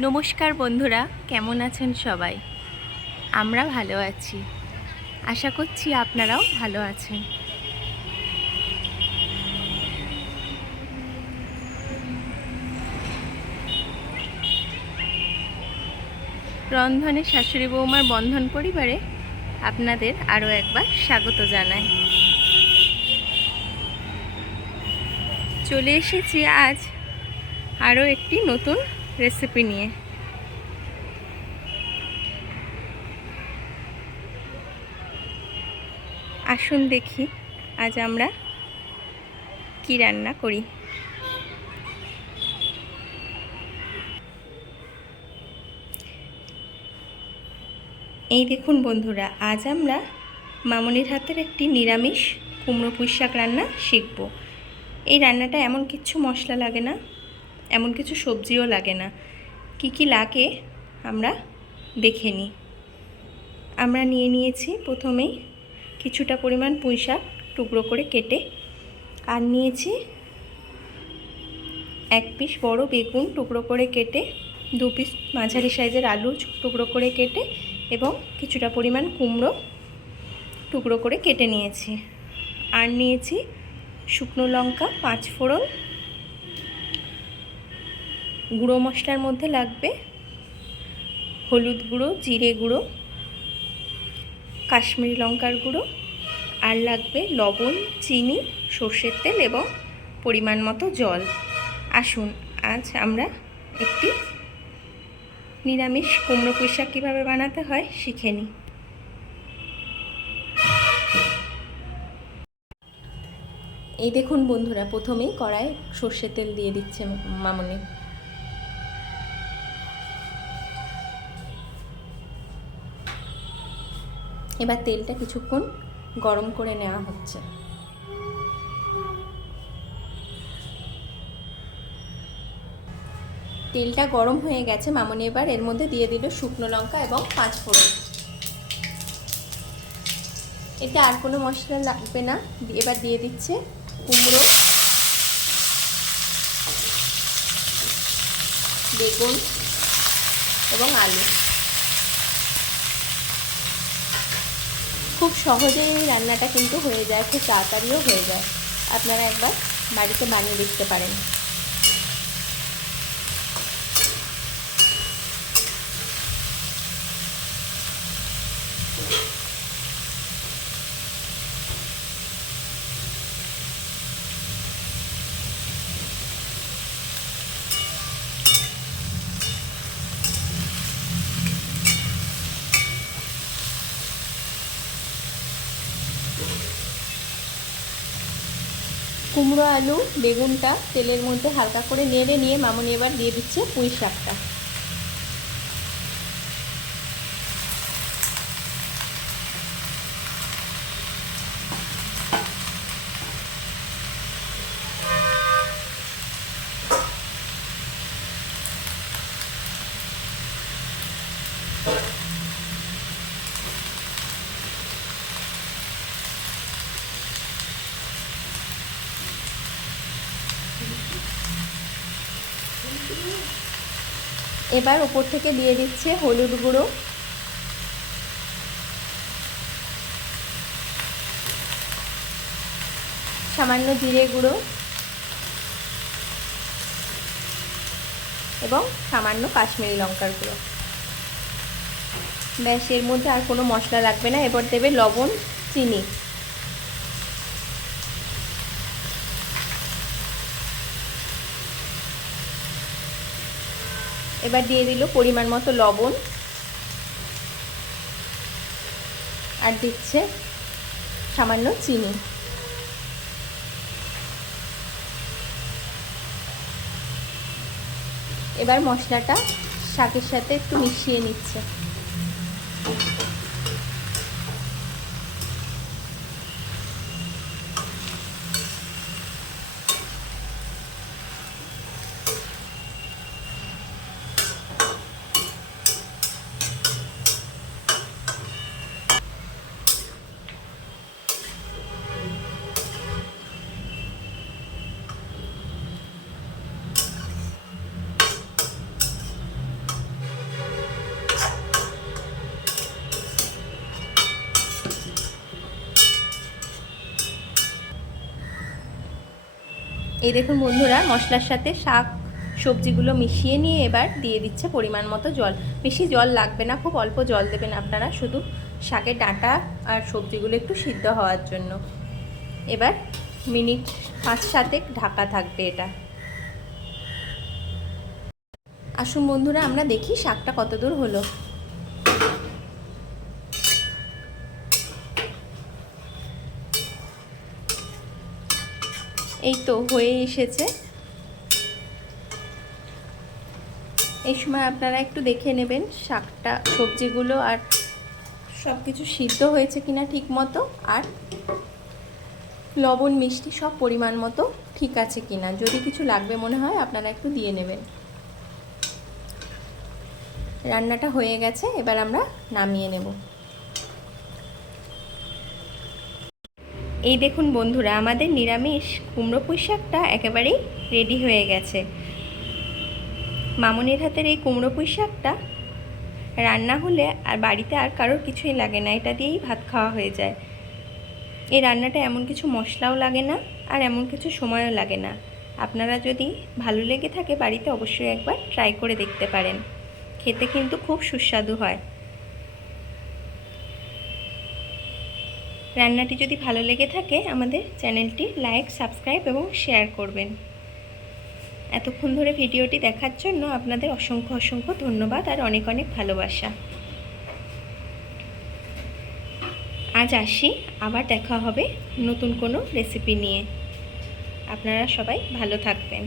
নমস্কার বন্ধুরা, কেমন আছেন সবাই? আমরা ভালো আছি। আশা করছি আপনারাও ভালো আছেন। রন্ধনে শাশুড়ি বৌমার বন্ধন পরিবারে আপনাদের আরও একবার স্বাগত জানাই। চলে এসেছি আজ আরও একটি নতুন রেসিপি নিয়ে। আসুন দেখি আজ আমরা কি রান্না করি। এই দেখুন বন্ধুরা, আজ আমরা মামনির হাতের একটি নিরামিষ কুমড়ো পুঁই শাক রান্না শিখব। এই রান্নাটা এমন কিছু মশলা লাগে না, এমন কিছু সবজিও লাগে না। কি কি লাগে আমরা দেখে নিই। আমরা নিয়ে নিয়েছি প্রথমেই কিছুটা পরিমাণ পুঁই শাক টুকরো করে কেটে, আর নিয়েছি 1 পিস বড় বেগুন টুকরো করে কেটে, 2 পিস মাঝারি সাইজের আলু টুকরো করে কেটে এবং কিছুটা পরিমাণ কুমড়ো টুকরো করে কেটে নিয়েছি। আর নিয়েছি শুকনো লঙ্কা, 5 ফোড়ন। গুঁড়ো মশলার মধ্যে লাগবে হলুদ গুঁড়ো, জিরে গুঁড়ো, কাশ্মীরি লঙ্কার গুঁড়ো, আর লাগবে লবণ, চিনি, সর্ষের তেল এবং পরিমাণ মতো জল। আসুন আজ আমরা একটি নিরামিষ কুমড়ো পুঁই শাক কীভাবে বানাতে হয় শিখে নিই। এই দেখুন বন্ধুরা, প্রথমেই কড়াই সর্ষের তেল দিয়ে দিচ্ছে মামনি। এবার তেলটা কিছুক্ষণ গরম করে নেওয়া হচ্ছে। তেলটা গরম হয়ে গেছে, মামনি এবার এর মধ্যে দিয়ে দিল শুকনো লঙ্কা এবং 5 ফোড়ন। এতে আর কোনো মশলা লাগবে না। এবার দিয়ে দিচ্ছে কুমড়ো, বেগুন এবং আলু। খুব সহজেই এই রান্নাটা কিন্তু হয়ে যায়, খুব তাড়াতাড়িও হয়ে যায়। আপনারা একবার বাড়িতে বানিয়ে দেখতে পারেন। কুমড়ো, আলু, বেগুনটা তেলের মধ্যে হালকা করে নেড়ে নিয়ে মামনি এবার দিয়ে দিচ্ছে পুঁই শাকটা। এবার ওপর থেকে দিয়ে দিচ্ছে হলুদ গুঁড়ো, সামান্য জিরে গুঁড়ো এবং সামান্য কাশ্মীরি লঙ্কার গুঁড়ো। ব্যাস, এর মধ্যে আর কোনো মশলা লাগবে না। এবার দেবে লবণ, চিনি। এবার দিয়ে দিল পরিমাণ মতো লবণ, আর দিচ্ছে সামান্য চিনি। এবার মশলাটা শাকের সাথে একটু মিশিয়ে নিচ্ছে। এই দেখুন বন্ধুরা, মশলার সাথে শাক সবজিগুলো মিশিয়ে নিয়ে এবার দিয়ে দিচ্ছে পরিমাণ মতো জল। বেশি জল লাগবে না, খুব অল্প জল দেবেন আপনারা, শুধু শাকের ডাঁটা আর সবজিগুলো একটু সিদ্ধ হওয়ার জন্য। এবার মিনিট 5-7 ঢাকা থাকবে এটা। আসুন বন্ধুরা, আমরা দেখি শাকটা কত দূর হলো। এই তো হয়ে এসেছে। এই সময় আপনারা একটু দেখে নেবেন শাকটা, সবজিগুলো আর সব কিছু সিদ্ধ হয়েছে কিনা ঠিক মতো, আর লবণ মিষ্টি সব পরিমাণ মতো ঠিক আছে কিনা। যদি কিছু লাগবে মনে হয় আপনারা একটু দিয়ে নেবেন। রান্নাটা হয়ে গেছে, এবার আমরা নামিয়ে নেব। এই দেখুন বন্ধুরা, আমাদের নিরামিষ কুমড়ো পুঁই শাকটা একেবারেই রেডি হয়ে গেছে। মামনির হাতের এই কুমড়ো পুঁই শাকটা রান্না হলে আর বাড়িতে আর কারোর কিছুই লাগে না, এটা দিয়েই ভাত খাওয়া হয়ে যায়। এই রান্নাটা এমন কিছু মশলাও লাগে না আর এমন কিছু সময়ও লাগে না। আপনারা যদি ভালো লেগে থাকে বাড়িতে অবশ্যই একবার ট্রাই করে দেখতে পারেন, খেতে কিন্তু খুব সুস্বাদু হয়। রান্নাটি যদি ভালো লেগে থাকে আমাদের চ্যানেলটি লাইক, সাবস্ক্রাইব এবং শেয়ার করবেন। এতক্ষণ ধরে ভিডিওটি দেখার জন্য আপনাদের অসংখ্য অসংখ্য ধন্যবাদ আর অনেক অনেক ভালোবাসা। আজ আসি, আবার দেখা হবে নতুন কোনো রেসিপি নিয়ে। আপনারা সবাই ভালো থাকবেন।